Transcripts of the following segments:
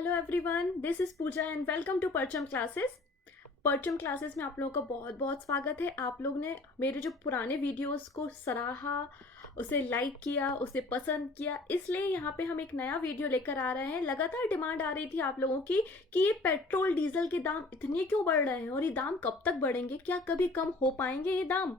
Hello everyone, this is Pooja and welcome to Parcham classes. Parcham classes में आप लोगों का बहुत बहुत स्वागत है। आप लोग ने मेरे जो पुराने वीडियोस को सराहा, उसे लाइक किया, उसे पसंद किया, इसलिए यहाँ पे हम एक नया वीडियो लेकर आ रहे हैं। लगातार डिमांड आ रही थी आप लोगों की कि ये पेट्रोल डीजल के दाम इतने क्यों बढ़ रहे हैं और ये दाम कब तक बढ़ेंगे, क्या कभी कम हो पाएंगे ये दाम।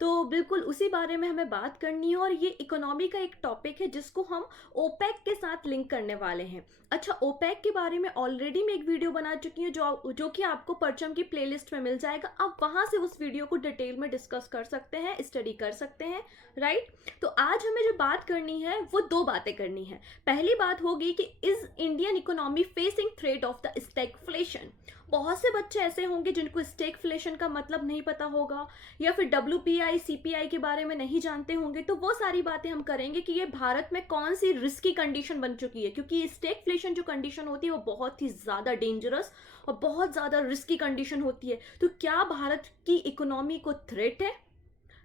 तो बिल्कुल उसी बारे में हमें बात करनी है और ये इकोनॉमी का एक टॉपिक है जिसको हम ओपेक के साथ लिंक करने वाले हैं। अच्छा, ओपेक के बारे में ऑलरेडी मैं एक वीडियो बना चुकी हूँ जो कि आपको परचम की प्लेलिस्ट में मिल जाएगा। आप वहां से उस वीडियो को डिटेल में डिस्कस कर सकते हैं, स्टडी कर सकते हैं, राइट। तो आज हमें जो बात करनी है वो दो बातें करनी है। पहली बात होगी कि is Indian economy facing threat of the stagflation. बहुत से बच्चे ऐसे होंगे जिनको स्टैगफ्लेशन का मतलब नहीं पता होगा या फिर WPI CPI के बारे में नहीं जानते होंगे। तो वो सारी बातें हम करेंगे कि ये भारत में कौन सी रिस्की कंडीशन बन चुकी है, क्योंकि स्टैगफ्लेशन जो कंडीशन होती है वो बहुत ही ज़्यादा डेंजरस और बहुत ज़्यादा रिस्की कंडीशन होती है। तो क्या भारत की इकोनॉमी को थ्रेट है?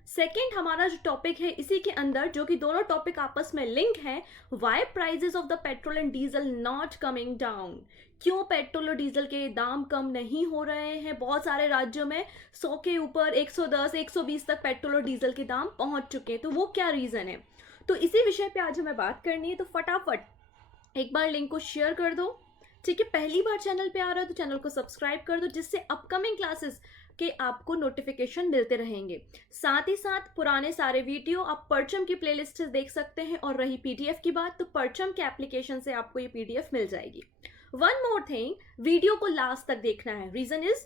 सेकेंड हमारा जो टॉपिक है इसी के अंदर, जो कि दोनों टॉपिक आपस में लिंक हैं, why prices of the petrol and diesel not coming down. क्यों पेट्रोल और डीजल के दाम कम नहीं हो रहे हैं? बहुत सारे राज्यों में 100 के ऊपर 110 120 तक पेट्रोल और डीजल के दाम पहुंच चुके हैं। तो वो क्या रीजन है? तो इसी विषय पे आज हमें बात करनी है। तो फटाफट एक बार लिंक को शेयर कर दो, ठीक है। पहली बार चैनल पे आ रहा है तो चैनल को सब्सक्राइब कर दो, जिससे अपकमिंग क्लासेस के आपको नोटिफिकेशन मिलते रहेंगे। साथ ही साथ पुराने सारे वीडियो आप परचम की प्लेलिस्ट से देख सकते हैं। और रही PDF की बात, तो परचम के एप्लीकेशन से आपको ये PDF मिल जाएगी। वन मोर थिंग, वीडियो को लास्ट तक देखना है। रीजन इज,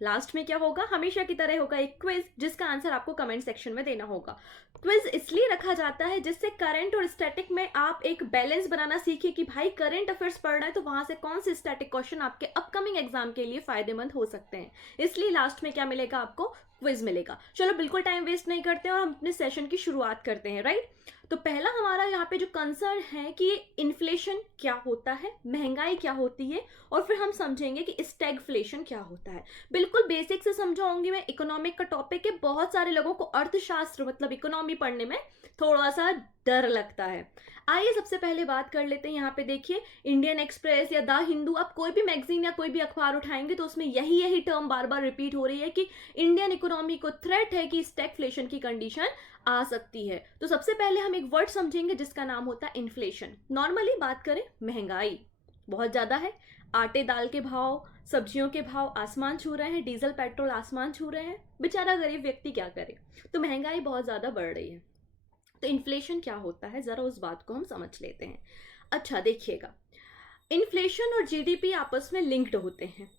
लास्ट में क्या होगा, हमेशा की तरह होगा एक क्विज, जिसका आंसर आपको कमेंट सेक्शन में देना होगा। क्विज इसलिए रखा जाता है जिससे करंट और स्टैटिक में आप एक बैलेंस बनाना सीखिए कि भाई करंट अफेयर्स पढ़ रहे हैं तो वहां से कौन से स्टैटिक क्वेश्चन आपके अपकमिंग एग्जाम के लिए फायदेमंद हो सकते हैं। इसलिए लास्ट में क्या मिलेगा आपको, क्विज मिलेगा। चलो बिल्कुल टाइम वेस्ट नहीं करते हैं और हम अपने सेशन की शुरुआत करते हैं, राइट। तो पहला हमारा यहाँ पे जो कंसर्न है कि इन्फ्लेशन क्या होता है, महंगाई क्या होती है, और फिर हम समझेंगे कि स्टैगफ्लेशन क्या होता है। बिल्कुल बेसिक से समझाऊंगी मैं। इकोनॉमिक का टॉपिक है, बहुत सारे लोगों को अर्थशास्त्र मतलब इकोनॉमी पढ़ने में थोड़ा सा डर लगता है। आइए सबसे पहले बात कर लेते हैं। यहाँ पे देखिए, इंडियन एक्सप्रेस या द हिंदू, आप कोई भी मैगजीन या कोई भी अखबार उठाएंगे तो उसमें यही टर्म बार बार रिपीट हो रही है कि इंडियन इकोनॉमी को थ्रेट है कि स्टैगफ्लेशन की कंडीशन आ सकती है। तो सबसे पहले हम एक वर्ड समझेंगे जिसका नाम होता है इन्फ्लेशन। नॉर्मली बात करें, महंगाई बहुत ज्यादा है। आटे दाल के भाव, सब्जियों के भाव आसमान छू रहे हैं, डीजल पेट्रोल आसमान छू रहे हैं। बेचारा गरीब व्यक्ति क्या करे। तो महंगाई बहुत ज्यादा बढ़ रही है। तो इन्फ्लेशन क्या होता है, जरा उस बात को हम समझ लेते हैं। अच्छा देखिएगा, इन्फ्लेशन और GDP आपस में लिंक्ड होते हैं।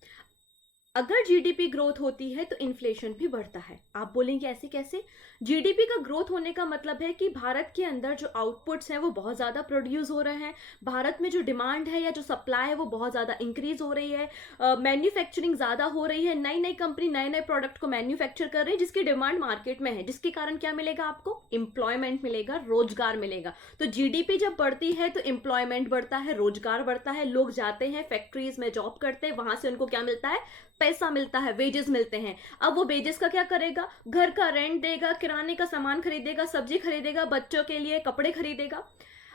अगर GDP ग्रोथ होती है तो इन्फ्लेशन भी बढ़ता है। आप बोलेंगे ऐसे कैसे? GDP का ग्रोथ होने का मतलब है कि भारत के अंदर जो आउटपुट्स हैं वो बहुत ज़्यादा प्रोड्यूस हो रहे हैं। भारत में जो डिमांड है या जो सप्लाई है वो बहुत ज़्यादा इंक्रीज हो रही है। मैन्युफैक्चरिंग ज़्यादा हो रही है। नई नई कंपनी नए नए प्रोडक्ट को मैन्युफैक्चर कर रही है जिसकी डिमांड मार्केट में है, जिसके कारण क्या मिलेगा आपको? एम्प्लॉयमेंट मिलेगा, रोजगार मिलेगा। तो GDP जब बढ़ती है तो एम्प्लॉयमेंट बढ़ता है, रोजगार बढ़ता है, लोग जाते हैं फैक्ट्रीज में जॉब करते हैं, वहां से उनको क्या मिलता है? पैसा मिलता है, वेजेस मिलते हैं। अब वो वेजेस का क्या करेगा? घर का रेंट देगा, किराने का सामान खरीदेगा, सब्जी खरीदेगा, बच्चों के लिए कपड़े खरीदेगा।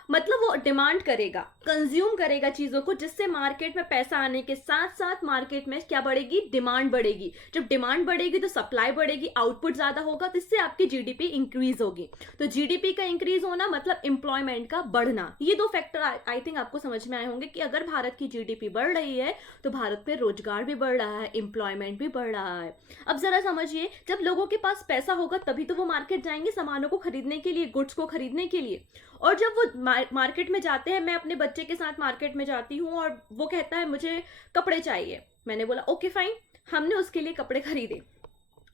मतलब वो डिमांड करेगा, कंज्यूम करेगा चीजों को, जिससे मार्केट में पैसा आने के साथ साथ मार्केट में क्या बढ़ेगी? डिमांड बढ़ेगी। जब डिमांड बढ़ेगी तो सप्लाई बढ़ेगी, आउटपुट ज्यादा होगा, तो इससे आपकी GDP इंक्रीज होगी। तो GDP का इंक्रीज होना मतलब एम्प्लॉयमेंट का बढ़ना। ये दो फैक्टर आई थिंक आपको समझ में आए होंगे कि अगर भारत की GDP बढ़ रही है तो भारत में रोजगार भी बढ़ रहा है, एम्प्लॉयमेंट भी बढ़ रहा है। अब जरा समझिए, जब लोगों के पास पैसा होगा तभी तो वो मार्केट जाएंगे सामानों को खरीदने के लिए, गुड्स को खरीदने के लिए। और जब वो मार्केट में जाते हैं, मैं अपने बच्चे के साथ मार्केट में जाती हूँ और वो कहता है मुझे कपड़े चाहिए, मैंने बोला ओके फाइन, हमने उसके लिए कपड़े खरीदे।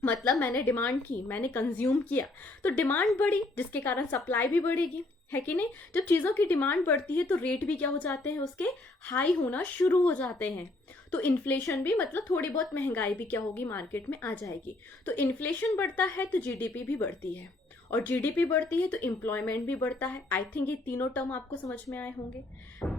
मतलब मैंने डिमांड की, मैंने कंज्यूम किया, तो डिमांड बढ़ी जिसके कारण सप्लाई भी बढ़ेगी, है कि नहीं? जब चीज़ों की डिमांड बढ़ती है तो रेट भी क्या हो जाते हैं उसके? हाई होना शुरू हो जाते हैं। तो इन्फ्लेशन भी मतलब थोड़ी बहुत महंगाई भी क्या होगी? मार्केट में आ जाएगी। तो इन्फ्लेशन बढ़ता है तो GDP भी बढ़ती है। और जीडीपी बढ़ती है तो एम्प्लॉयमेंट भी बढ़ता है। आई थिंक ये तीनों टर्म आपको समझ में आए होंगे।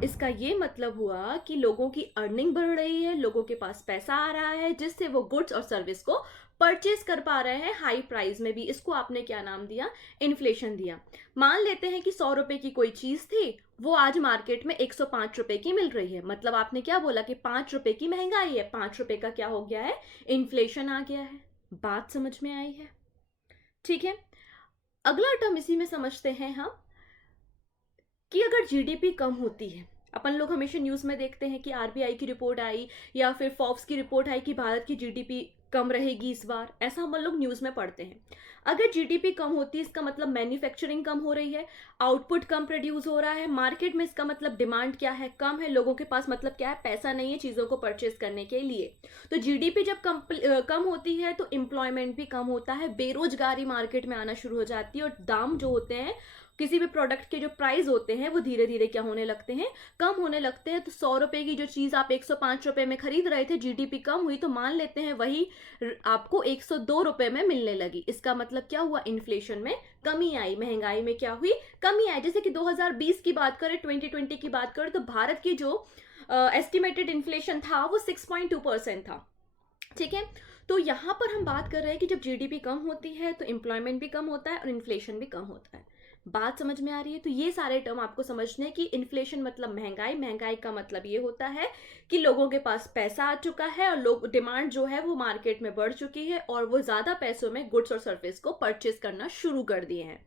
इसका ये मतलब हुआ कि लोगों की अर्निंग बढ़ रही है, लोगों के पास पैसा आ रहा है, जिससे वो गुड्स और सर्विस को परचेज कर पा रहे हैं हाई प्राइस में भी। इसको आपने क्या नाम दिया? इन्फ्लेशन दिया। मान लेते हैं कि 100 रुपए की कोई चीज थी, वो आज मार्केट में 105 रुपए की मिल रही है। मतलब आपने क्या बोला कि 5 रुपए की महंगाई है, 5 रुपए का क्या हो गया है? इन्फ्लेशन आ गया है। बात समझ में आई है? ठीक है, अगला टर्म इसी में समझते हैं हम कि अगर जीडीपी कम होती है, अपन लोग हमेशा न्यूज में देखते हैं कि आरबीआई की रिपोर्ट आई या फिर फोर्ब्स की रिपोर्ट आई कि भारत की जीडीपी कम रहेगी इस बार, ऐसा हम लोग न्यूज में पढ़ते हैं। अगर जीडीपी कम होती है इसका मतलब मैन्युफैक्चरिंग कम हो रही है, आउटपुट कम प्रोड्यूस हो रहा है मार्केट में, इसका मतलब डिमांड क्या है? कम है। लोगों के पास मतलब क्या है? पैसा नहीं है चीजों को परचेज करने के लिए। तो जीडीपी जब कम होती है तो एम्प्लॉयमेंट भी कम होता है, बेरोजगारी मार्केट में आना शुरू हो जाती है, और दाम जो होते हैं किसी भी प्रोडक्ट के, जो प्राइस होते हैं वो धीरे धीरे क्या होने लगते हैं? कम होने लगते हैं। तो 100 रुपए की जो चीज आप 105 रुपए में खरीद रहे थे, जीडीपी कम हुई तो मान लेते हैं वही आपको 102 रुपए में मिलने लगी। इसका मतलब क्या हुआ? इन्फ्लेशन में कमी आई, महंगाई में क्या हुई? कमी आई। जैसे कि 2020 की बात करें, 2020 की बात करें, तो भारत की जो एस्टिमेटेड इन्फ्लेशन था वो 6.2% था। ठीक है, तो यहां पर हम बात कर रहे हैं कि जब जीडीपी कम होती है तो एम्प्लॉयमेंट भी कम होता है और इन्फ्लेशन भी कम होता है। बात समझ में आ रही है? तो ये सारे टर्म आपको समझने कि इन्फ्लेशन मतलब महंगाई, महंगाई का मतलब ये होता है कि लोगों के पास पैसा आ चुका है और लोग डिमांड जो है वो मार्केट में बढ़ चुकी है और वो ज्यादा पैसों में गुड्स और सर्विस को परचेज करना शुरू कर दिए हैं।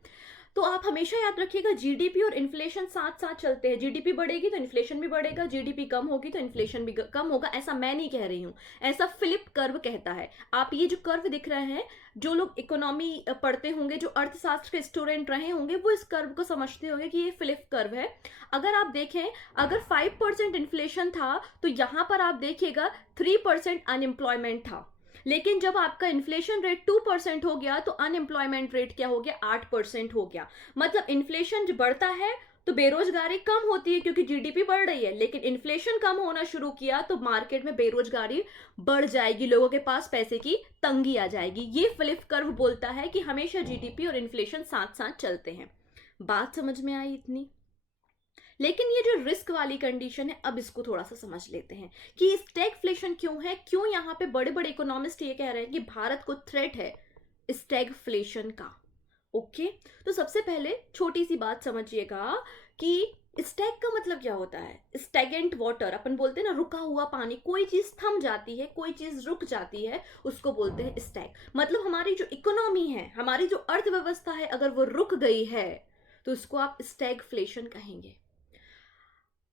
तो आप हमेशा याद रखिएगा जीडीपी और इन्फ्लेशन साथ साथ चलते हैं। जीडीपी बढ़ेगी तो इन्फ्लेशन भी बढ़ेगा, जीडीपी कम होगी तो इन्फ्लेशन भी कम होगा। ऐसा मैं नहीं कह रही हूं, ऐसा फिलिप कर्व कहता है। आप ये जो कर्व दिख रहे हैं, जो लोग इकोनॉमी पढ़ते होंगे, जो अर्थशास्त्र के स्टूडेंट रहे होंगे, वो इस कर्व को समझते होंगे कि ये फिलिप कर्व है। अगर आप देखें, अगर 5% इन्फ्लेशन था तो यहां पर आप देखिएगा 3% अनएम्प्लॉयमेंट था। लेकिन जब आपका इन्फ्लेशन रेट 2% हो गया तो अनएम्प्लॉयमेंट रेट क्या हो गया? 8% हो गया। मतलब इन्फ्लेशन जब बढ़ता है तो बेरोजगारी कम होती है क्योंकि जीडीपी बढ़ रही है, लेकिन इन्फ्लेशन कम होना शुरू किया तो मार्केट में बेरोजगारी बढ़ जाएगी, लोगों के पास पैसे की तंगी आ जाएगी। ये फिलिप कर्व बोलता है कि हमेशा जीडीपी और इन्फ्लेशन साथ साथ चलते हैं। बात समझ में आई इतनी? लेकिन ये जो रिस्क वाली कंडीशन है, अब इसको थोड़ा सा समझ लेते हैं कि स्टैगफ्लेशन क्यों है, क्यों यहाँ पे बड़े बड़े इकोनॉमिस्ट ये कह रहे हैं कि भारत को थ्रेट है स्टैगफ्लेशन का। ओके, तो सबसे पहले छोटी सी बात समझिएगा कि स्टैग का मतलब क्या होता है? स्टैगेंट वाटर, अपन बोलते हैं ना रुका हुआ पानी, कोई चीज थम जाती है, कोई चीज रुक जाती है, उसको बोलते हैं स्टैग। मतलब हमारी जो इकोनॉमी है, हमारी जो अर्थव्यवस्था है, अगर वो रुक गई है तो उसको आप स्टैगफ्लेशन कहेंगे।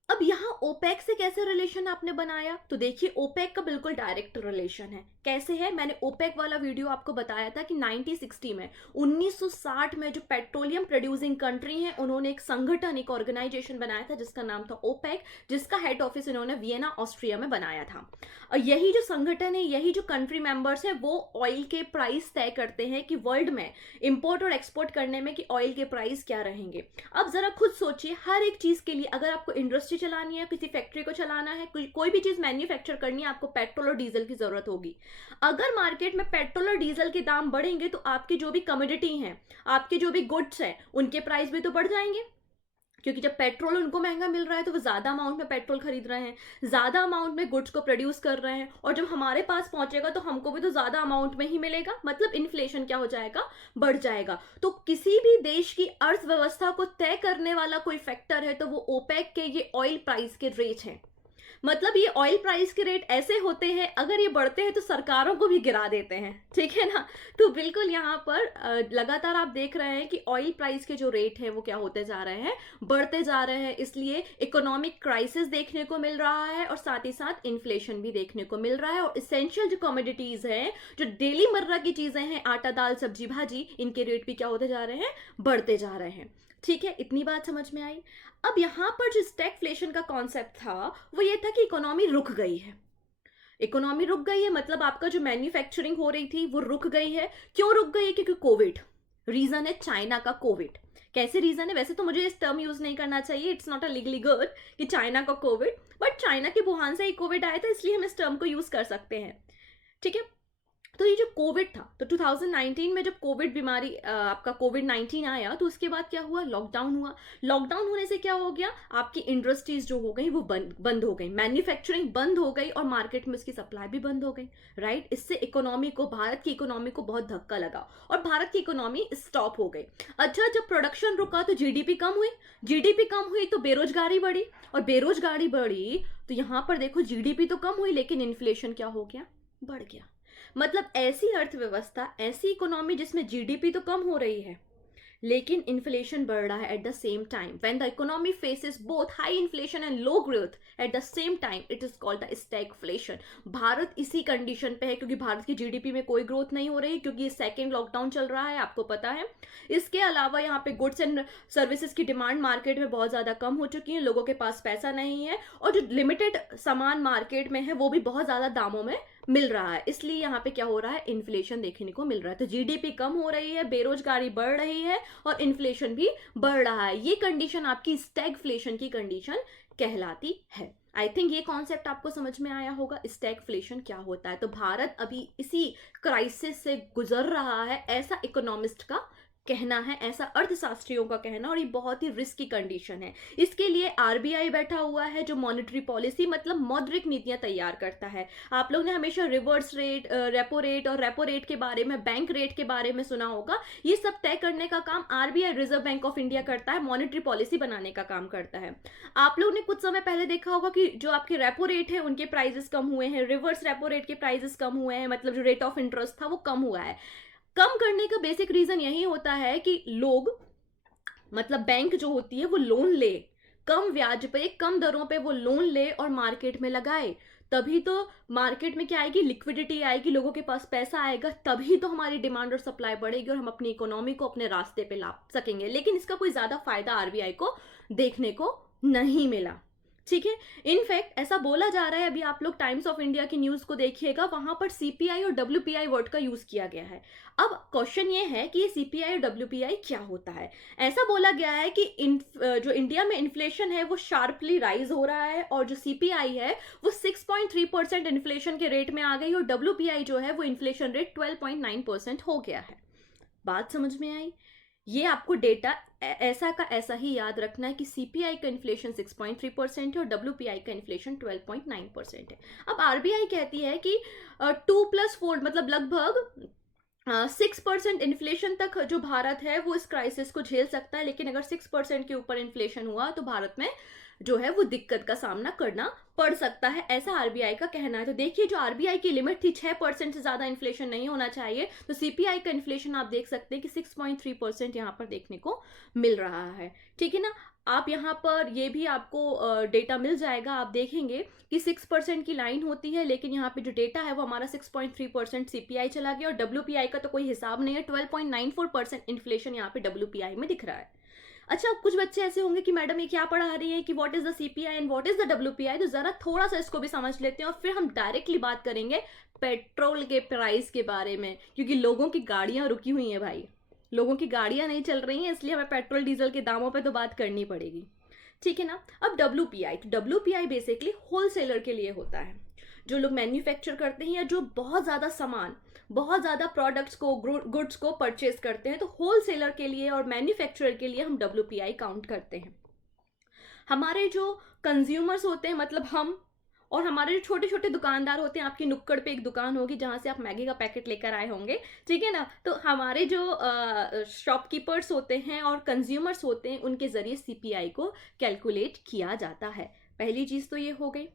अब यहाँ ओपेक से कैसे रिलेशन आपने बनाया? तो देखिए, ओपेक का बिल्कुल डायरेक्ट रिलेशन है। कैसे है? मैंने ओपेक वाला वीडियो आपको बताया था कि 1960 में, 1960 में जो पेट्रोलियम प्रोड्यूसिंग कंट्री हैं, उन्होंने एक संगठन, एक ऑर्गेनाइजेशन बनाया था जिसका नाम था ओपेक, जिसका हेड ऑफिस इन्होंने वियना ऑस्ट्रिया में बनाया था। और यही जो संगठन है, यही जो कंट्री मेंबर्स है, वो ऑयल के प्राइस तय करते हैं कि वर्ल्ड में इंपोर्ट और एक्सपोर्ट करने में कि ऑयल के प्राइस क्या रहेंगे। अब जरा खुद सोचिए, हर एक चीज के लिए अगर आपको इंडस्ट्री चलानी है, किसी फैक्ट्री को चलाना है, कोई भी चीज मैन्युफैक्चर करनी है, आपको पेट्रोल और डीजल की जरूरत होगी। अगर मार्केट में पेट्रोल और डीजल के दाम बढ़ेंगे तो आपकी जो भी कमोडिटी हैं, आपके जो भी गुड्स हैं, उनके प्राइस भी तो बढ़ जाएंगे, क्योंकि जब पेट्रोल उनको महंगा मिल रहा है तो वो ज्यादा अमाउंट में पेट्रोल खरीद रहे हैं, ज्यादा अमाउंट में गुड्स को प्रोड्यूस कर रहे हैं, और जब हमारे पास पहुंचेगा तो हमको भी तो ज्यादा अमाउंट में ही मिलेगा। मतलब इन्फ्लेशन क्या हो जाएगा? बढ़ जाएगा। तो किसी भी देश की अर्थव्यवस्था को तय करने वाला कोई फैक्टर है तो वो ओपेक के ये ऑयल प्राइस के रेट हैं। मतलब ये ऑयल प्राइस के रेट ऐसे होते हैं, अगर ये बढ़ते हैं तो सरकारों को भी गिरा देते हैं। ठीक है ना? तो बिल्कुल यहाँ पर लगातार आप देख रहे हैं कि ऑयल प्राइस के जो रेट हैं वो क्या होते जा रहे हैं? बढ़ते जा रहे हैं। इसलिए इकोनॉमिक क्राइसिस देखने को मिल रहा है और साथ ही साथ इन्फ्लेशन भी देखने को मिल रहा है। और इसेंशियल जो कमोडिटीज हैं, जो डेली मर्रा की चीजें हैं, आटा दाल सब्जी भाजी, इनके रेट भी क्या होते जा रहे हैं? बढ़ते जा रहे हैं। ठीक है, इतनी बात समझ में आई। अब यहां पर जो स्टैगफ्लेशन का कॉन्सेप्ट था वो ये था कि इकोनॉमी रुक गई है। इकोनॉमी रुक गई है मतलब आपका जो मैन्युफैक्चरिंग हो रही थी वो रुक गई है। क्यों रुक गई है? क्योंकि कोविड रीजन है, चाइना का कोविड। कैसे रीजन है? वैसे तो मुझे इस टर्म यूज नहीं करना चाहिए, it's not a legally good कि चाइना का कोविड, बट चाइना के वुहान से ही कोविड आया था, इसलिए हम इस टर्म को यूज कर सकते हैं। ठीक है, तो ये जो कोविड था, तो 2019 में जब कोविड बीमारी आपका कोविड-19 आया, तो उसके बाद क्या हुआ, लॉकडाउन हुआ। लॉकडाउन होने से क्या हो गया, आपकी इंडस्ट्रीज जो हो गई वो बंद बंद हो गई, मैन्युफैक्चरिंग बंद हो गई और मार्केट में उसकी सप्लाई भी बंद हो गई, राइट। इससे इकोनॉमी को, भारत की इकोनॉमी को बहुत धक्का लगा और भारत की इकोनॉमी स्टॉप हो गई। अच्छा, जब प्रोडक्शन रुका तो जीडीपी कम हुई, जीडीपी कम हुई तो बेरोजगारी बढ़ी, और बेरोजगारी बढ़ी तो यहाँ पर देखो जीडीपी तो कम हुई लेकिन इन्फ्लेशन क्या हो गया, बढ़ गया। मतलब ऐसी अर्थव्यवस्था, ऐसी इकोनॉमी जिसमें जीडीपी तो कम हो रही है लेकिन इन्फ्लेशन बढ़ रहा है at the same time, when the economy faces both high inflation and low growth at the same time, it is called the stagflation. Bharat इसी कंडीशन पे है क्योंकि भारत की जीडीपी में कोई ग्रोथ नहीं हो रही, क्योंकि सेकेंड लॉकडाउन चल रहा है, आपको पता है। इसके अलावा यहाँ पे गुड्स एंड सर्विसेज की डिमांड मार्केट में बहुत ज्यादा कम हो चुकी है, लोगों के पास पैसा नहीं है, और जो लिमिटेड सामान मार्केट में है वो भी बहुत ज्यादा दामों में मिल रहा है। इसलिए यहाँ पे क्या हो रहा है, इन्फ्लेशन देखने को मिल रहा है। तो जीडीपी कम हो रही है, बेरोजगारी बढ़ रही है और इन्फ्लेशन भी बढ़ रहा है। ये कंडीशन आपकी स्टैगफ्लेशन की कंडीशन कहलाती है। आई थिंक ये कॉन्सेप्ट आपको समझ में आया होगा, स्टैगफ्लेशन क्या होता है। तो भारत अभी इसी क्राइसिस से गुजर रहा है, ऐसा इकोनॉमिस्ट का कहना है, ऐसा अर्थशास्त्रियों का कहना, और ये बहुत ही रिस्की कंडीशन है। इसके लिए आरबीआई बैठा हुआ है जो मॉनेटरी पॉलिसी मतलब मौद्रिक नीतियां तैयार करता है। आप लोग ने हमेशा रिवर्स रेट, रेपो रेट और रेपो रेट के बारे में, बैंक रेट के बारे में सुना होगा। ये सब तय करने का काम RBI, reserve bank of India करता है, मॉनेटरी पॉलिसी बनाने का काम करता है। आप लोग ने कुछ समय पहले देखा होगा कि जो आपके रेपो रेट है उनके प्राइजेस कम हुए हैं, रिवर्स रेपो रेट के प्राइजेस कम हुए हैं, मतलब जो रेट ऑफ इंटरेस्ट था वो कम हुआ है। कम करने का बेसिक रीजन यही होता है कि लोग, मतलब बैंक जो होती है वो लोन ले, कम ब्याज पे, कम दरों पे वो लोन ले और मार्केट में लगाए, तभी तो मार्केट में क्या आएगी, लिक्विडिटी आएगी, लोगों के पास पैसा आएगा, तभी तो हमारी डिमांड और सप्लाई बढ़ेगी और हम अपनी इकोनॉमी को अपने रास्ते पे ला सकेंगे। लेकिन इसका कोई ज्यादा फायदा आरबीआई को देखने को नहीं मिला, ठीक है। इनफैक्ट ऐसा बोला जा रहा है, अभी आप लोग टाइम्स ऑफ इंडिया की न्यूज को देखिएगा, वहां पर सीपीआई और डब्ल्यूपीआई वर्ड का यूज किया गया है। अब क्वेश्चन ये है कि ये सीपीआई और डब्ल्यूपीआई क्या होता है। ऐसा बोला गया है कि जो इंडिया में इन्फ्लेशन है वो शार्पली राइज हो रहा है, और जो सीपीआई है वो 6.3% इन्फ्लेशन के रेट में आ गई, और डब्ल्यूपीआई जो है वो इन्फ्लेशन रेट 12.9% हो गया है। बात समझ में आई। ये आपको डेटा ऐसा का ऐसा ही याद रखना है कि सीपीआई का इन्फ्लेशन 6.3% है और डब्ल्यूपीआई का इन्फ्लेशन 12.9% है। अब आरबीआई कहती है कि 2+4 मतलब लगभग 6% इन्फ्लेशन तक जो भारत है वो इस क्राइसिस को झेल सकता है, लेकिन अगर 6% के ऊपर इन्फ्लेशन हुआ तो भारत में जो है वो दिक्कत का सामना करना पड़ सकता है, ऐसा आरबीआई का कहना है। तो देखिए, जो आरबीआई की लिमिट थी 6% से ज्यादा इन्फ्लेशन नहीं होना चाहिए, तो सीपीआई का इन्फ्लेशन आप देख सकते हैं कि 6.3% यहाँ पर देखने को मिल रहा है, ठीक है ना। आप यहाँ पर ये भी आपको डेटा मिल जाएगा, आप देखेंगे कि 6% की लाइन होती है, लेकिन यहाँ पे जो डेटा है वो हमारा 6.3% सीपीआई चला गया, और डब्ल्यूपीआई का तो कोई हिसाब नहीं है, 12.94% इन्फ्लेशन यहाँ पे डब्ल्यूपीआई में दिख रहा है। अच्छा, कुछ बच्चे ऐसे होंगे कि मैडम ये क्या पढ़ा रही है कि what is the CPI and what is the WPI, तो जरा थोड़ा सा इसको भी समझ लेते हैं और फिर हम डायरेक्टली बात करेंगे पेट्रोल के प्राइस के बारे में, क्योंकि लोगों की गाड़ियां रुकी हुई हैं भाई, लोगों की गाड़ियां नहीं चल रही हैं, इसलिए हमें पेट्रोल डीजल के दामों पे तो बात करनी पड़ेगी, ठीक है ना। अब डब्ल्यूपीआई, तो डब्ल्यूपीआई बेसिकली होलसेलर के लिए होता है, जो लोग मैन्युफैक्चर करते हैं या जो बहुत ज़्यादा सामान, बहुत ज़्यादा प्रोडक्ट्स को, गुड्स को परचेज करते हैं, तो होलसेलर के लिए और मैन्युफैक्चरर के लिए हम डब्ल्यूपीआई काउंट करते हैं। हमारे जो कंज्यूमर्स होते हैं, मतलब हम, और हमारे जो छोटे छोटे दुकानदार होते हैं, आपकी नुक्कड़ पे एक दुकान होगी जहां से आप मैगी का पैकेट लेकर आए होंगे, ठीक है ना, तो हमारे जो शॉपकीपर्स होते हैं और कंज्यूमर्स होते हैं, उनके जरिए सीपीआई को कैलकुलेट किया जाता है। पहली चीज तो ये हो गई।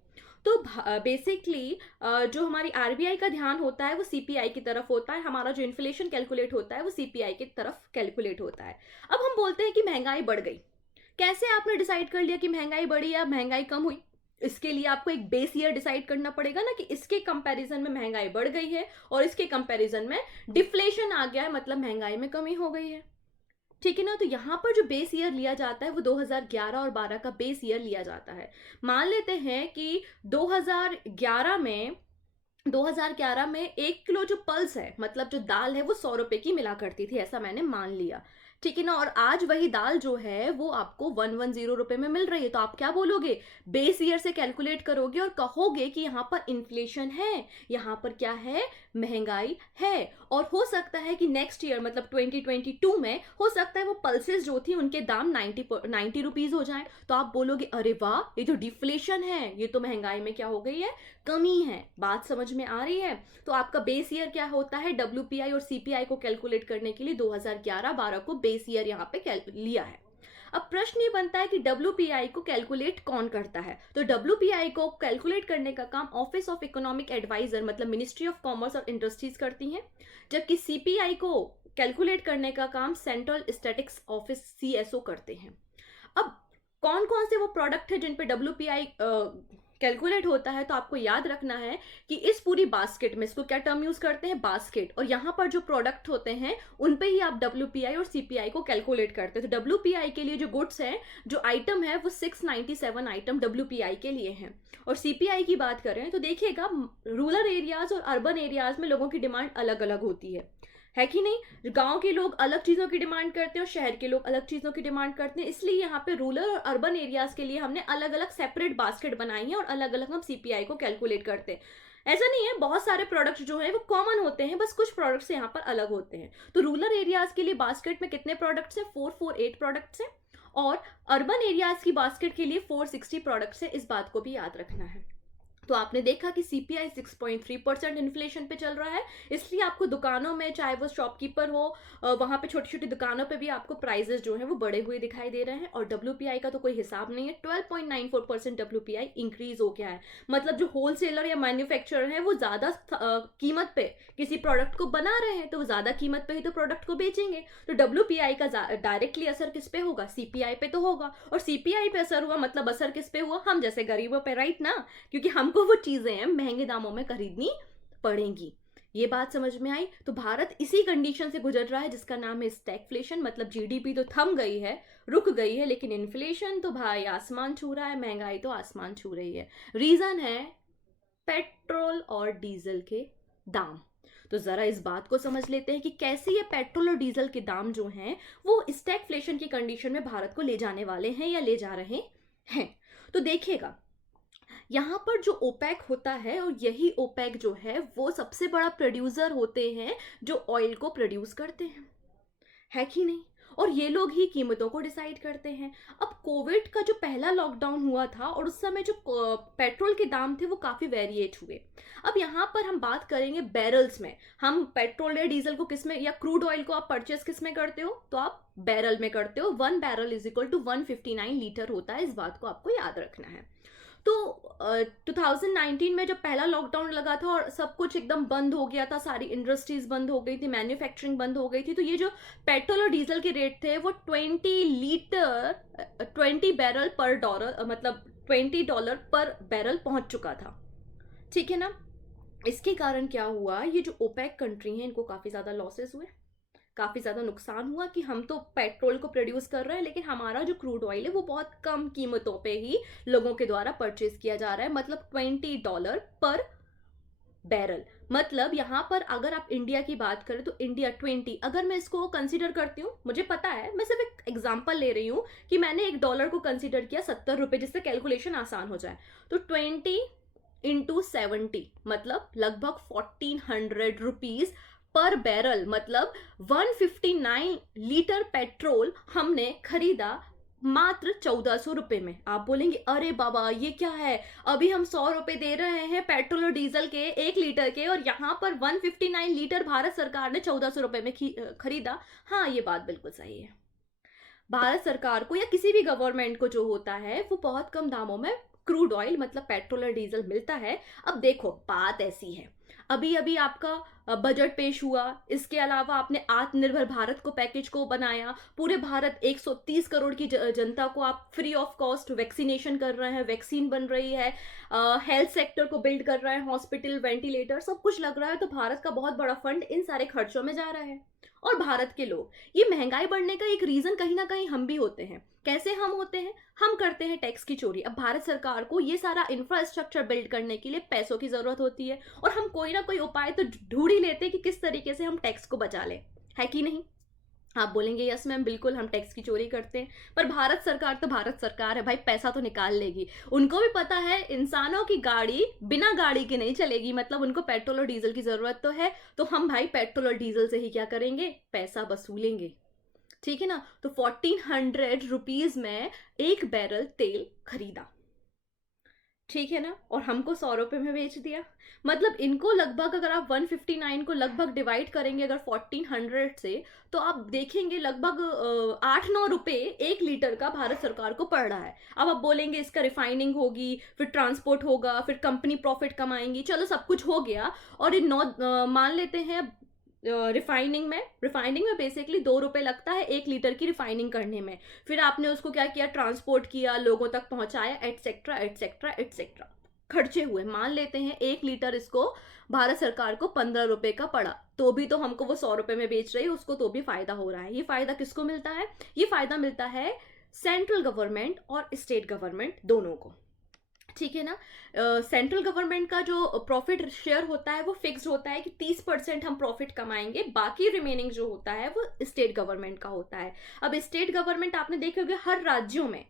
तो बेसिकली जो हमारी आरबीआई का ध्यान होता है वो सीपीआई की तरफ होता है, हमारा जो इन्फ्लेशन कैलकुलेट होता है वो सीपीआई की तरफ कैलकुलेट होता है। अब हम बोलते हैं कि महंगाई बढ़ गई, कैसे आपने डिसाइड कर लिया कि महंगाई बढ़ी या महंगाई कम हुई? इसके लिए आपको एक बेस ईयर डिसाइड करना पड़ेगा ना, कि इसके कंपैरिजन में महंगाई बढ़ गई है और इसके कंपैरिजन में डिफ्लेशन आ गया है, मतलब महंगाई में कमी हो गई है, ठीक है ना। तो यहाँ पर जो बेस ईयर लिया जाता है वो 2011 और 12 का बेस ईयर लिया जाता है। मान लेते हैं कि 2011 में 1 किलो जो पल्स है, मतलब जो दाल है, वो 100 रुपए की मिला करती थी, ऐसा मैंने मान लिया, ठीक है ना। और आज वही दाल जो है वो आपको 110 रुपए में मिल रही है, तो आप क्या बोलोगे, बेस ईयर से कैलकुलेट करोगे और कहोगे कि यहाँ पर इन्फ्लेशन है, यहाँ पर क्या है, महंगाई है। और हो सकता है कि नेक्स्ट ईयर मतलब 2022 में हो सकता है वो पल्सेस जो थी उनके दाम 90 रुपीज हो जाए, तो आप बोलोगे अरे वाह ये तो डिफ्लेशन है, ये तो महंगाई में क्या हो गई है, कमी है। बात समझ में आ रही है। तो आपका बेस ईयर क्या होता है, डब्ल्यूपीआई और सीपीआई को कैलकुलेट करने के लिए 2011-12 को बेस ईयर यहाँ पे लिया है। अब प्रश्न ये बनता है कि डब्ल्यूपीआई को कैलकुलेट कौन करता है। तो डब्ल्यूपीआई को कैलकुलेट करने का काम ऑफिस ऑफ इकोनॉमिक एडवाइजर मतलब मिनिस्ट्री ऑफ कॉमर्स और इंडस्ट्रीज करती हैं, जबकि सीपीआई को कैलकुलेट करने का काम सेंट्रल स्टैटिस्टिक्स ऑफिस सीएसओ करते हैं। अब कौन कौन से वो प्रोडक्ट है जिन पे डब्ल्यूपीआई कैलकुलेट होता है, तो आपको याद रखना है कि इस पूरी बास्केट में, इसको क्या टर्म यूज करते हैं, बास्केट, और यहाँ पर जो प्रोडक्ट होते हैं उन पे ही आप डब्ल्यूपीआई और सीपीआई को कैलकुलेट करते हैं। तो डब्ल्यूपीआई के लिए जो गुड्स है, जो आइटम है, वो 697 आइटम डब्ल्यूपीआई के लिए हैं। और सीपीआई की बात करें तो देखिएगा रूरल एरियाज और अर्बन एरियाज में लोगों की डिमांड अलग अलग होती है कि नहीं। गांव के लोग अलग चीजों की डिमांड करते हैं और शहर के लोग अलग चीजों की डिमांड करते हैं, इसलिए यहाँ पे रूरल और अर्बन एरियाज के लिए हमने अलग अलग सेपरेट बास्केट बनाई है और अलग अलग हम सीपीआई को कैलकुलेट करते हैं। ऐसा नहीं है, बहुत सारे प्रोडक्ट्स जो है वो कॉमन होते हैं, बस कुछ प्रोडक्ट्स यहाँ पर अलग होते हैं। तो रूरल एरियाज के लिए बास्केट में कितने प्रोडक्ट्स हैं, 448 प्रोडक्ट्स हैं, और अर्बन एरियाज की बास्केट के लिए 460 प्रोडक्ट्स हैं। इस बात को भी याद रखना है। तो आपने देखा कि सीपीआई 6.3% इन्फ्लेशन पे चल रहा है, इसलिए आपको दुकानों में, चाहे वो शॉपकीपर हो, वहां पे छोटी छोटी दुकानों पे भी आपको प्राइजेस जो है वो बढ़े हुए दिखाई दे रहे हैं। और डब्ल्यूपीआई का तो कोई हिसाब नहीं है, 12.94% डब्ल्यूपीआई इंक्रीज हो गया है। मतलब जो होलसेलर या मैन्युफैक्चरर है वो ज्यादा कीमत पे किसी प्रोडक्ट को बना रहे हैं, तो वो ज्यादा कीमत पे ही तो प्रोडक्ट को बेचेंगे। तो डब्ल्यूपीआई का डायरेक्टली असर किस पे होगा, सीपीआई पे तो होगा, और सीपीआई पे असर हुआ मतलब असर किस पे हुआ, हम जैसे गरीबों पे, राइट ना, क्योंकि हमको वो चीजें हैं महंगे दामों में खरीदनी पड़ेंगी। ये बात समझ में आई। तो भारत इसी कंडीशन से गुजर रहा है जिसका नाम है स्टैगफ्लेशन, मतलब जीडीपी तो थम गई है, रुक गई है, लेकिन इन्फ्लेशन तो भाई आसमान छू रहा है, महंगाई तो आसमान छू रही है। रीजन है पेट्रोल और डीजल के दाम। तो जरा इस बात को समझ लेते हैं कि कैसे ये पेट्रोल और डीजल के दाम जो हैं वो स्टैगफ्लेशन की कंडीशन में भारत को ले जाने वाले हैं या ले जा रहे हैं। तो देखिएगा यहाँ पर जो ओपेक होता है, और यही ओपेक जो है वो सबसे बड़ा प्रोड्यूसर होते हैं जो ऑयल को प्रोड्यूस करते हैं, है कि नहीं। और ये लोग ही कीमतों को डिसाइड करते हैं। अब कोविड का जो पहला लॉकडाउन हुआ था और उस समय जो पेट्रोल के दाम थे वो काफ़ी वेरिएट हुए। अब यहाँ पर हम बात करेंगे बैरल्स में। हम पेट्रोल या डीजल को किस में, या क्रूड ऑयल को आप परचेस किस में करते हो, तो आप बैरल में करते हो। 1 barrel is equal to 159 litre होता है, इस बात को आपको याद रखना है। तो 2019 में जब पहला लॉकडाउन लगा था और सब कुछ एकदम बंद हो गया था, सारी इंडस्ट्रीज बंद हो गई थी, मैन्युफैक्चरिंग बंद हो गई थी, तो ये जो पेट्रोल और डीजल के रेट थे वो 20 बैरल पर डॉलर, मतलब $20 पर बैरल पहुंच चुका था, ठीक है ना। इसके कारण क्या हुआ, ये जो ओपेक कंट्री हैं इनको काफ़ी ज़्यादा लॉसेस हुए, काफ़ी ज़्यादा नुकसान हुआ कि हम तो पेट्रोल को प्रोड्यूस कर रहे हैं लेकिन हमारा जो क्रूड ऑयल है वो बहुत कम कीमतों पे ही लोगों के द्वारा परचेज किया जा रहा है, मतलब $20 पर बैरल। मतलब यहाँ पर अगर आप इंडिया की बात करें तो इंडिया 20, अगर मैं इसको कंसीडर करती हूँ, मुझे पता है, मैं सिर्फ एक एग्जांपल ले रही हूँ कि मैंने $1 को कंसीडर किया 70 रुपये, जिससे कैलकुलेशन आसान हो जाए। तो 20 इंटू 70 मतलब लगभग 1400 रुपीज पर बैरल, मतलब 159 लीटर पेट्रोल हमने खरीदा मात्र 1400 रुपए में। आप बोलेंगे अरे बाबा ये क्या है, अभी हम 100 रुपए दे रहे हैं पेट्रोल और डीजल के 1 लीटर के, और यहाँ पर 159 लीटर भारत सरकार ने 1400 रुपए में खरीदा। हाँ, ये बात बिल्कुल सही है। भारत सरकार को या किसी भी गवर्नमेंट को जो होता है वो बहुत कम दामों में क्रूड ऑयल मतलब पेट्रोल और डीजल मिलता है। अब देखो बात ऐसी है, अभी अभी आपका बजट पेश हुआ, इसके अलावा आपने आत्मनिर्भर भारत को पैकेज को बनाया, पूरे भारत 130 करोड़ की जनता को आप फ्री ऑफ कॉस्ट वैक्सीनेशन कर रहे हैं, वैक्सीन बन रही है, हेल्थ सेक्टर को बिल्ड कर रहे हैं, हॉस्पिटल, वेंटिलेटर, सब कुछ लग रहा है। तो भारत का बहुत बड़ा फंड इन सारे खर्चों में जा रहा है। और भारत के लोग, ये महंगाई बढ़ने का एक रीजन कहीं ना कहीं हम भी होते हैं। कैसे हम होते हैं, हम करते हैं टैक्स की चोरी। अब भारत सरकार को ये सारा इंफ्रास्ट्रक्चर बिल्ड करने के लिए पैसों की जरूरत होती है, और हम कोई ना कोई उपाय तो ढूंढ ही लेते हैं कि किस तरीके से हम टैक्स को बचा लें, है कि नहीं। आप बोलेंगे यस मैम बिल्कुल हम टैक्स की चोरी करते हैं, पर भारत सरकार तो भारत सरकार है भाई, पैसा तो निकाल लेगी। उनको भी पता है इंसानों की गाड़ी बिना गाड़ी के नहीं चलेगी, मतलब उनको पेट्रोल और डीजल की जरूरत तो है, तो हम भाई पेट्रोल और डीजल से ही क्या करेंगे, पैसा वसूलेंगे। ठीक है ना। तो 1400 रुपीज में एक बैरल तेल खरीदा, ठीक है ना, और हमको 100 रुपए में बेच दिया। मतलब इनको लगभग, अगर आप 159 को लगभग डिवाइड करेंगे अगर 1400 से, तो आप देखेंगे लगभग 8-9 रुपए 1 लीटर का भारत सरकार को पड़ रहा है। अब आप बोलेंगे इसका रिफाइनिंग होगी, फिर ट्रांसपोर्ट होगा, फिर कंपनी प्रॉफिट कमाएंगी, चलो सब कुछ हो गया। और इन मान लेते हैं रिफाइनिंग में बेसिकली 2 रुपए लगता है 1 लीटर की रिफाइनिंग करने में। फिर आपने उसको क्या किया, ट्रांसपोर्ट किया, लोगों तक पहुंचाया, एटसेट्रा एटसेट्रा एटसेट्रा, खर्चे हुए। मान लेते हैं 1 लीटर इसको भारत सरकार को 15 रुपए का पड़ा, तो भी तो हमको वो 100 रुपए में बेच रही है, उसको तो भी फायदा हो रहा है। ये फायदा किसको मिलता है, ये फायदा मिलता है सेंट्रल गवर्नमेंट और स्टेट गवर्नमेंट दोनों को। ठीक है ना। सेंट्रल गवर्नमेंट का जो प्रॉफिट शेयर होता है वो फिक्स्ड होता है कि 30% हम प्रॉफिट कमाएंगे, बाकी रिमेनिंग जो होता है वो स्टेट गवर्नमेंट का होता है। अब स्टेट गवर्नमेंट आपने देखे होंगे हर राज्यों में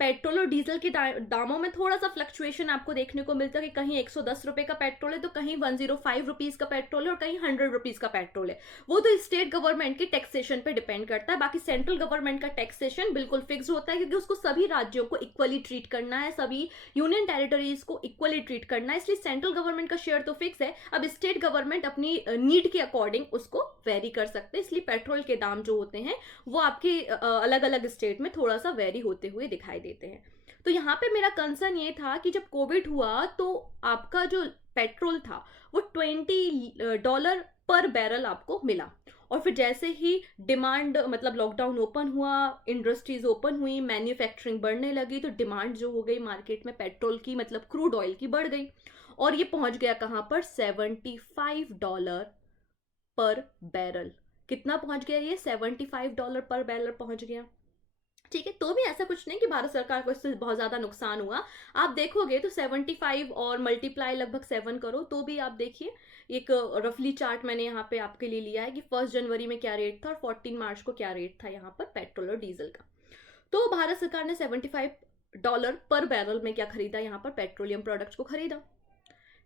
पेट्रोल और डीजल के दामों में थोड़ा सा फ्लक्चुएशन आपको देखने को मिलता है कि कहीं 110 रुपए का पेट्रोल है तो कहीं 105 रुपीज का पेट्रोल है और कहीं 100 रुपीज का पेट्रोल है। वो तो स्टेट गवर्नमेंट की टैक्सेशन पे डिपेंड करता है। बाकी सेंट्रल गवर्नमेंट का टैक्सेशन बिल्कुल फिक्स होता है, क्योंकि उसको सभी राज्यों को इक्वली ट्रीट करना है, सभी यूनियन टेरिटरीज को इक्वली ट्रीट करना है, इसलिए सेंट्रल गवर्नमेंट का शेयर तो फिक्स है। अब स्टेट गवर्नमेंट अपनी नीड के अकॉर्डिंग उसको वेरी कर सकते हैं, इसलिए पेट्रोल के दाम जो होते हैं वो आपके अलग अलग स्टेट में थोड़ा सा वेरी होते हुए दिखाई देते हैं। तो यहाँ पे मेरा कंसर्न ये था कि जब कोविड हुआ तो आपका जो पेट्रोल था वो $20 पर बैरल आपको मिला, और फिर जैसे ही डिमांड, मतलब लॉकडाउन ओपन हुआ, इंडस्ट्रीज ओपन हुई, मैन्युफैक्चरिंग बढ़ने लगी, तो डिमांड जो हो गई मार्केट में पेट्रोल की, मतलब क्रूड ऑयल की, बढ़ गई, और ये पहुंच गया कहाँ पर, $75 पर बैरल। कितना पहुंच गया ये, $75 पर बैरल पहुंच गया। ठीक है, तो भी ऐसा कुछ नहीं कि भारत सरकार को इससे बहुत ज्यादा नुकसान हुआ। आप देखोगे तो 75 और मल्टीप्लाई लगभग 7 करो तो भी आप देखिए, एक रफली चार्ट मैंने यहाँ पे आपके लिए लिया है कि 1 जनवरी में क्या रेट था और 14 मार्च को क्या रेट था यहाँ पर पेट्रोल और डीजल का। तो भारत सरकार ने $75 पर बैरल में क्या खरीदा, यहाँ पर पेट्रोलियम प्रोडक्ट्स को खरीदा।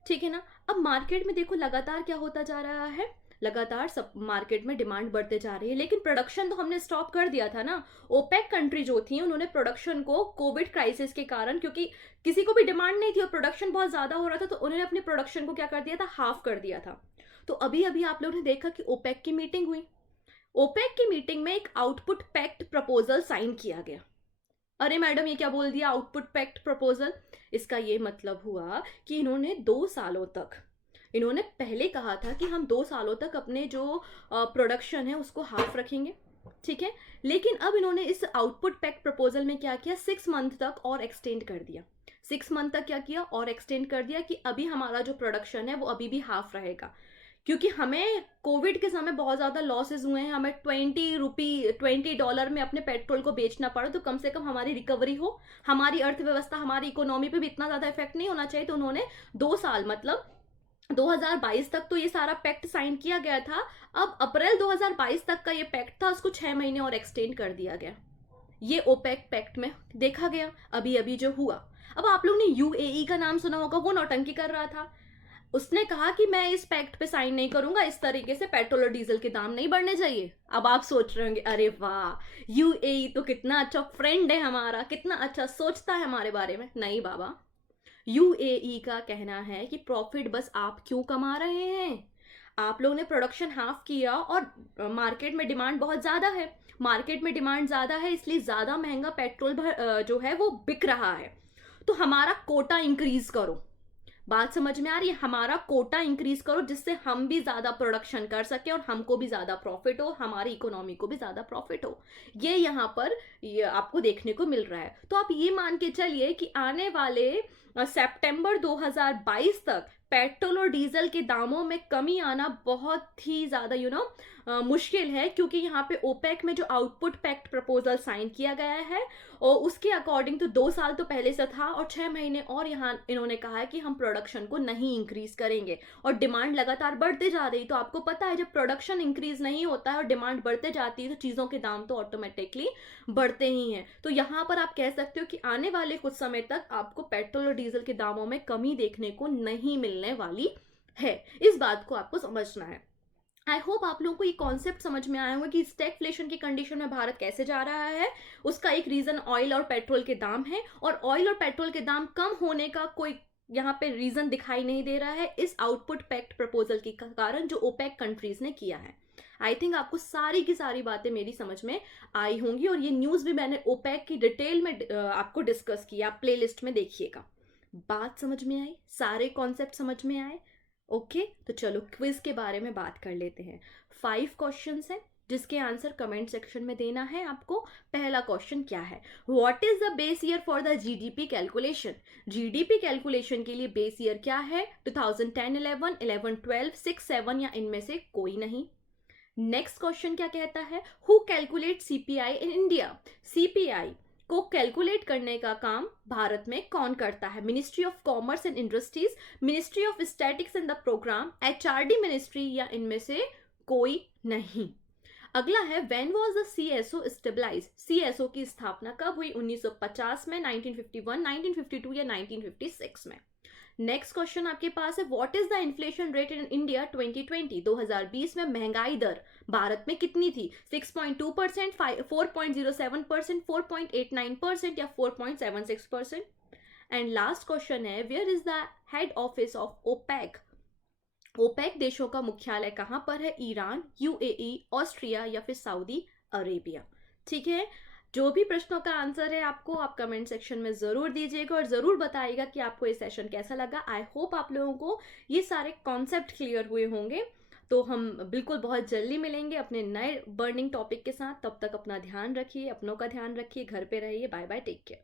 ठीक है ना। अब मार्केट में देखो लगातार क्या होता जा रहा है, लगातार सब मार्केट में डिमांड बढ़ते जा रही है, लेकिन प्रोडक्शन तो हमने स्टॉप कर दिया था ना। ओपेक कंट्री जो थी उन्होंने प्रोडक्शन को कोविड क्राइसिस के कारण, क्योंकि किसी को भी डिमांड नहीं थी और प्रोडक्शन बहुत ज्यादा हो रहा था, तो उन्होंने अपने प्रोडक्शन को क्या कर दिया था, हाफ कर दिया था। तो अभी अभी आप लोगों ने देखा कि ओपेक की मीटिंग हुई, ओपेक की मीटिंग में एक आउटपुट पैक्ट प्रपोजल साइन किया गया। अरे मैडम ये क्या बोल दिया, आउटपुट पैक्ट प्रपोजल, इसका ये मतलब हुआ कि इन्होंने 2 सालों तक, इन्होंने पहले कहा था कि हम 2 सालों तक अपने जो प्रोडक्शन है उसको हाफ रखेंगे, ठीक है, लेकिन अब इन्होंने इस आउटपुट पैक्ट प्रपोजल में क्या किया, 6 मंथ तक और एक्सटेंड कर दिया। 6 मंथ तक क्या किया, और एक्सटेंड कर दिया कि अभी हमारा जो प्रोडक्शन है वो अभी भी हाफ रहेगा, क्योंकि हमें कोविड के समय बहुत ज़्यादा लॉसेज हुए हैं, हमें $20 में अपने पेट्रोल को बेचना पड़ा, तो कम से कम हमारी रिकवरी हो, हमारी अर्थव्यवस्था, हमारी इकोनॉमी पे भी इतना ज़्यादा इफेक्ट नहीं होना चाहिए। तो उन्होंने 2 साल, मतलब 2022 तक तो ये सारा पैक्ट साइन किया गया था। अब अप्रैल 2022 तक का ये पैक्ट था, उसको 6 महीने और एक्सटेंड कर दिया गया। ये ओपेक पैक्ट में देखा गया अभी अभी जो हुआ। अब आप लोग ने यूएई का नाम सुना होगा, वो नौटंकी कर रहा था, उसने कहा कि मैं इस पैक्ट पे साइन नहीं करूंगा, इस तरीके से पेट्रोल और डीजल के दाम नहीं बढ़ने चाहिए। अब आप सोच रहे होंगे अरे वाह, यूएई तो कितना अच्छा फ्रेंड है हमारा, कितना अच्छा सोचता है हमारे बारे में। नहीं बाबा, यूएई का कहना है कि प्रॉफिट बस आप क्यों कमा रहे हैं, आप लोगों ने प्रोडक्शन हाफ किया और मार्केट में डिमांड बहुत ज्यादा है, मार्केट में डिमांड ज्यादा है, इसलिए ज्यादा महंगा पेट्रोल जो है वो बिक रहा है, तो हमारा कोटा इंक्रीज करो। बात समझ में आ रही है, हमारा कोटा इंक्रीज करो जिससे हम भी ज्यादा प्रोडक्शन कर सके और हमको भी ज्यादा प्रॉफिट हो, हमारी इकोनॉमी को भी ज्यादा प्रॉफिट हो। ये यहाँ पर ये आपको देखने को मिल रहा है। तो आप ये मान के चलिए कि आने वाले सितंबर 2022 तक पेट्रोल और डीजल के दामों में कमी आना बहुत ही ज़्यादा मुश्किल है, क्योंकि यहाँ पे ओपेक में जो आउटपुट पैक्ट प्रपोजल साइन किया गया है और उसके अकॉर्डिंग तो 2 साल तो पहले से था और 6 महीने और यहाँ इन्होंने कहा है कि हम प्रोडक्शन को नहीं इंक्रीज करेंगे और डिमांड लगातार बढ़ते जा रही। तो आपको पता है जब प्रोडक्शन इंक्रीज नहीं होता है और डिमांड बढ़ते जाती है तो चीज़ों के दाम तो ऑटोमेटिकली बढ़ते ही हैं। तो यहाँ पर आप कह सकते हो कि आने वाले कुछ समय तक आपको पेट्रोल और डीजल के दामों में कमी देखने को नहीं मिलने वाली है। इस बात को आपको समझना है। आई होप आप लोगों को ये कॉन्सेप्ट समझ में आया होगा कि स्टैगफ्लेशन की कंडीशन में भारत कैसे जा रहा है। उसका एक रीजन ऑयल और पेट्रोल के दाम है और ऑयल और पेट्रोल के दाम कम होने का कोई यहाँ पे रीजन दिखाई नहीं दे रहा है इस आउटपुट पैक्ट प्रपोजल के कारण जो ओपेक कंट्रीज ने किया है। आई थिंक आपको सारी की सारी बातें मेरी समझ में आई होंगी और ये न्यूज़ भी मैंने ओपेक की डिटेल में आपको डिस्कस किया, आप प्लेलिस्ट में देखिएगा। बात समझ में आई, सारे कॉन्सेप्ट समझ में आए? ओके तो चलो क्विज के बारे में बात कर लेते हैं। 5 क्वेश्चंस हैं जिसके आंसर कमेंट सेक्शन में देना है आपको। पहला क्वेश्चन क्या है, what is the base year for the GDP calculation? GDP calculation के लिए बेस ईयर क्या है? 2010, 11, 11, 12, 6, 7 या इनमें से कोई नहीं। नेक्स्ट क्वेश्चन क्या कहता है, who calculate CPI in India? CPI को कैलकुलेट करने का काम भारत में कौन करता है? Ministry of commerce and industries, ministry of statics and the program, HRD ministry या इनमें से कोई नहीं। अगला है, when was the CSO stabilize? CSO की स्थापना कब हुई? 1950 में, 1951, 1952 या 1956 में। नेक्स्ट क्वेश्चन आपके पास है, what is the inflation rate in India 2020? 2020 में महंगाई दर भारत में कितनी थी? 6.2%, 4.07%, 4.89% या 4.76%? एंड लास्ट क्वेश्चन है, where is the head office of OPEC? OPEC देशों का मुख्यालय कहां पर है? ईरान, यूएई, ऑस्ट्रिया या फिर सऊदी अरेबिया। ठीक है, जो भी प्रश्नों का आंसर है आपको आप कमेंट सेक्शन में ज़रूर दीजिएगा और ज़रूर बताइएगा कि आपको ये सेशन कैसा लगा। आई होप आप लोगों को ये सारे कॉन्सेप्ट क्लियर हुए होंगे। तो हम बिल्कुल बहुत जल्दी मिलेंगे अपने नए बर्निंग टॉपिक के साथ। तब तक अपना ध्यान रखिए, अपनों का ध्यान रखिए, घर पे रहिए। Bye bye, take care.